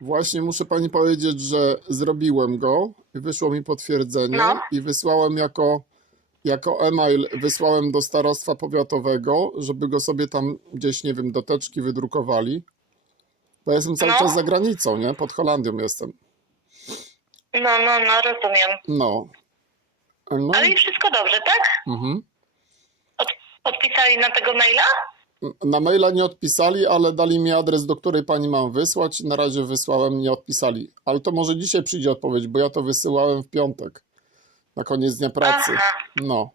Właśnie muszę pani powiedzieć, że zrobiłem go, wyszło mi potwierdzenie No. i wysłałem jako, jako e-mail, wysłałem do starostwa powiatowego, żeby go sobie tam gdzieś, nie wiem, do teczki wydrukowali. Bo ja jestem cały No. czas za granicą, nie? Pod Holandią jestem. No, no, no, rozumiem. No. No, Ale i wszystko dobrze, tak? mhm. Od, odpisali na tego maila? Na maila nie odpisali, ale dali mi adres, do której pani mam wysłać. Na razie wysłałem, nie odpisali. Ale to może dzisiaj przyjdzie odpowiedź, bo ja to wysyłałem w piątek, na koniec dnia pracy. No.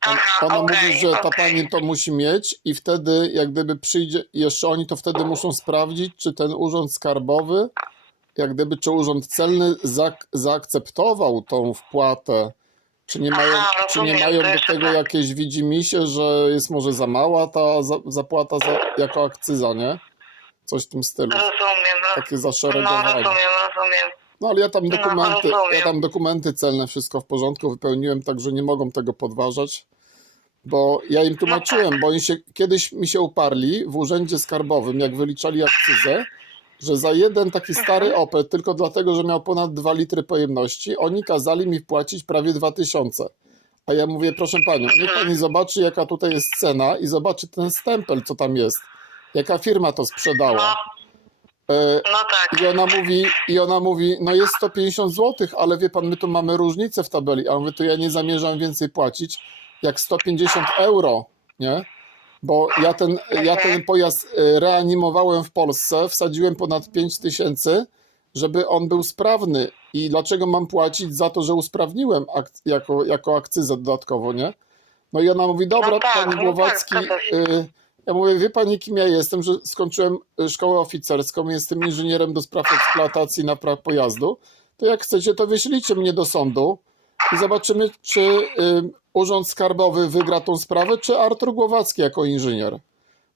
Aha, ona okej, mówi, że ta pani to musi mieć i wtedy jak gdyby przyjdzie, jeszcze oni to wtedy muszą sprawdzić, czy ten urząd skarbowy, jak gdyby, czy urząd celny zaak zaakceptował tą wpłatę, czy nie mają, Aha, czy nie mają do tego tak. jakieś widzimisię, że jest może za mała ta za zapłata za, jako akcyza, nie? Coś w tym stylu. Rozumiem. roz- Takie No, zaszeregowanie. rozumiem, rozumiem. No ale ja tam No, dokumenty, ja rozumiem. tam dokumenty celne, wszystko w porządku wypełniłem, także nie mogą tego podważać. Bo ja im tłumaczyłem, tak. bo oni się kiedyś mi się uparli w urzędzie skarbowym, jak wyliczali akcyzę, że za jeden taki stary. Opel, tylko dlatego, że miał ponad 2 litry pojemności, oni kazali mi wpłacić prawie 2000. A ja mówię, proszę panią, niech pani zobaczy, jaka tutaj jest cena i zobaczy ten stempel, co tam jest. Jaka firma to sprzedała. No, E, no tak. i ona mówi, i ona mówi, no jest 150 zł, ale wie pan, my tu mamy różnicę w tabeli, a on mówi, to ja nie zamierzam więcej płacić, jak 150 euro, nie? Bo ja ten, ja ten pojazd e, reanimowałem w Polsce, wsadziłem ponad 5 tysięcy, żeby on był sprawny. I dlaczego mam płacić za to, że usprawniłem ak- jako, jako akcyzę dodatkowo, nie? No i ona mówi, dobra, No tak, panie no tak, Głowacki, zgadza się. y, ja mówię, wie pani kim ja jestem, że skończyłem y, szkołę oficerską, jestem inżynierem do spraw eksploatacji napraw pojazdu, to jak chcecie, to wyślijcie mnie do sądu i zobaczymy, czy y, Urząd Skarbowy wygra tą sprawę, czy Artur Głowacki jako inżynier.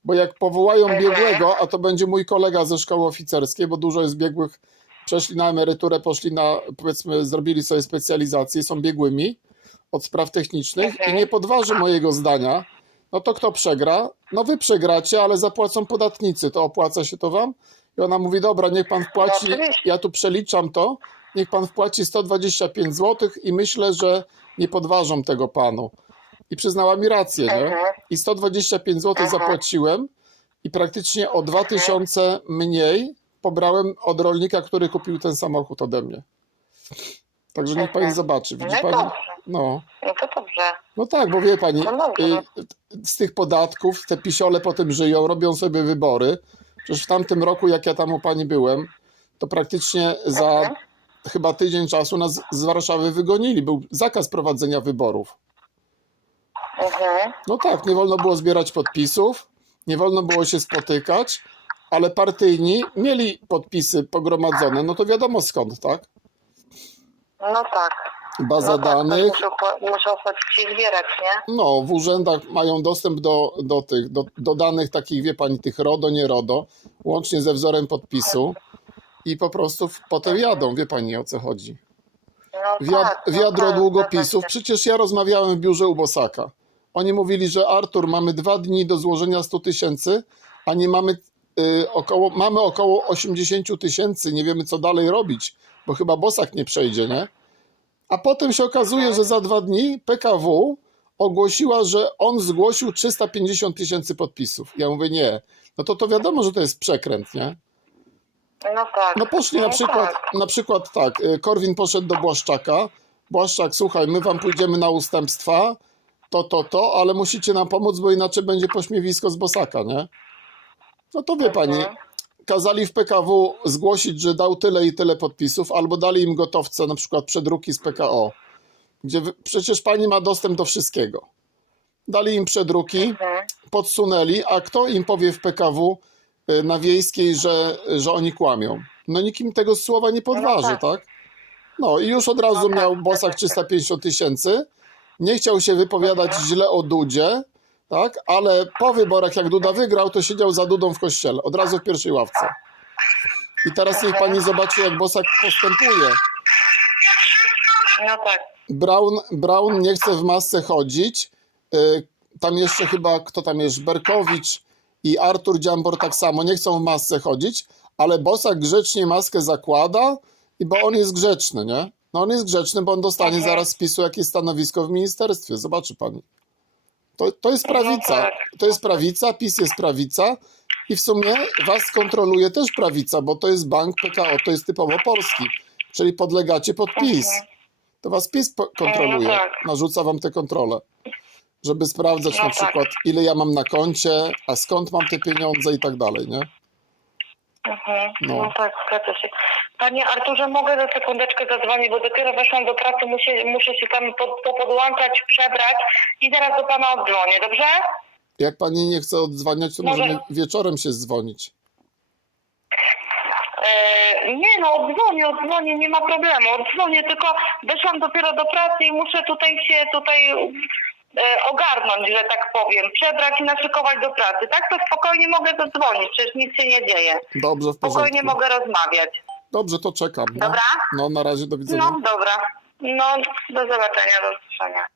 Bo jak powołają Mhm. biegłego, a to będzie mój kolega ze szkoły oficerskiej, bo dużo jest biegłych, przeszli na emeryturę, poszli na, powiedzmy, zrobili sobie specjalizację, są biegłymi od spraw technicznych i Mhm. nie podważy mojego zdania, no to kto przegra? No wy przegracie, ale zapłacą podatnicy, to opłaca się to wam? I ona mówi, dobra, niech pan wpłaci, No oczywiście. ja tu przeliczam to, niech pan wpłaci 125 zł i myślę, że nie podważą tego panu. I przyznała mi rację, nie? Mhm. I 125 zł Aha. zapłaciłem i praktycznie o 2000 mniej pobrałem od rolnika, który kupił ten samochód ode mnie. Także niech pani Mhm. zobaczy, widzi No pani? No. No to dobrze. No tak, bo wie pani, No y, z tych podatków te pisiole potem żyją, robią sobie wybory. Przecież w tamtym roku, jak ja tam u pani byłem, to praktycznie za Mhm. Chyba tydzień czasu nas z Warszawy wygonili. Był zakaz prowadzenia wyborów. Mhm. No tak, nie wolno było zbierać podpisów, nie wolno było się spotykać, ale partyjni mieli podpisy pogromadzone, no to wiadomo skąd, tak? No tak. Baza no tak, danych, Muszą, muszą chodzić i zbierać, nie? No, w urzędach mają dostęp do, do tych, do, do danych takich, wie pani, tych RODO, nie RODO, łącznie ze wzorem podpisu i po prostu potem jadą, wie pani o co chodzi. No Wiad, tak, no wiadro tak, długopisów, przecież ja rozmawiałem w biurze u Bosaka. Oni mówili, że Artur, mamy dwa dni do złożenia 100 tysięcy, a nie mamy y, około, mamy około 80 tysięcy, nie wiemy co dalej robić, bo chyba Bosak nie przejdzie, nie? A potem się okazuje, że za dwa dni PKW ogłosiła, że on zgłosił 350 tysięcy podpisów. Ja mówię, nie. No to to wiadomo, że to jest przekręt, nie? No tak. No poszli na No przykład, tak. na przykład tak, y, Korwin poszedł do Błaszczaka. Błaszczak, słuchaj, my wam pójdziemy na ustępstwa, to, to, to, ale musicie nam pomóc, bo inaczej będzie pośmiewisko z Bosaka, nie? No to wie pani, Mhm. kazali w PKW zgłosić, że dał tyle i tyle podpisów, albo dali im gotowce, na przykład przedruki z PKO, gdzie wy, przecież pani ma dostęp do wszystkiego. Dali im przedruki, Mhm. podsunęli, a kto im powie w PKW na wiejskiej, że, że oni kłamią? No nikt im tego słowa nie podważy, tak. tak? No i już od razu No tak, miał zgadza Bosak się. 350 tysięcy, nie chciał się wypowiadać źle o Dudzie, tak? Ale po wyborach, jak Duda wygrał, to siedział za Dudą w kościele, od razu w pierwszej ławce. I teraz niech pani zobaczy, jak Bosak postępuje. No tak. Brown, Brown nie chce w masce chodzić. Y, Tam jeszcze chyba, kto tam jest, Berkowicz i Artur Dziambor tak samo nie chcą w masce chodzić, ale Bosak grzecznie maskę zakłada i bo on jest grzeczny, nie? No on jest grzeczny, bo on dostanie Mhm. zaraz z PiSu jakieś stanowisko w ministerstwie. Zobaczy pani. To, to jest No prawica. tak. To jest prawica, PiS jest prawica i w sumie was kontroluje też prawica, bo to jest bank PKO, to jest typowo polski, czyli podlegacie pod PiS. Mhm. To was PiS kontroluje, No tak. narzuca wam te kontrole, żeby sprawdzać No na tak. przykład ile ja mam na koncie, a skąd mam te pieniądze i tak dalej, nie? Mhm. No. No. tak, zgadza się. Panie Arturze, mogę za sekundeczkę zadzwonić, bo dopiero weszłam do pracy, muszę, muszę się tam pod, popodłączać, przebrać i zaraz do pana odzwonię, dobrze? Jak pani nie chce odzwaniać, to Może- możemy wieczorem się dzwonić. E, nie no, odzwonię, odzwonię, nie ma problemu, odzwonię, tylko weszłam dopiero do pracy i muszę tutaj się tutaj ogarnąć, że tak powiem, przebrać i naszykować do pracy. Tak to spokojnie mogę zadzwonić, przecież nic się nie dzieje. Dobrze, w Spokojnie porządku. mogę rozmawiać. Dobrze, to czekam. No, Dobra? no na razie, do widzenia. No, dobra. No, do zobaczenia, do usłyszenia.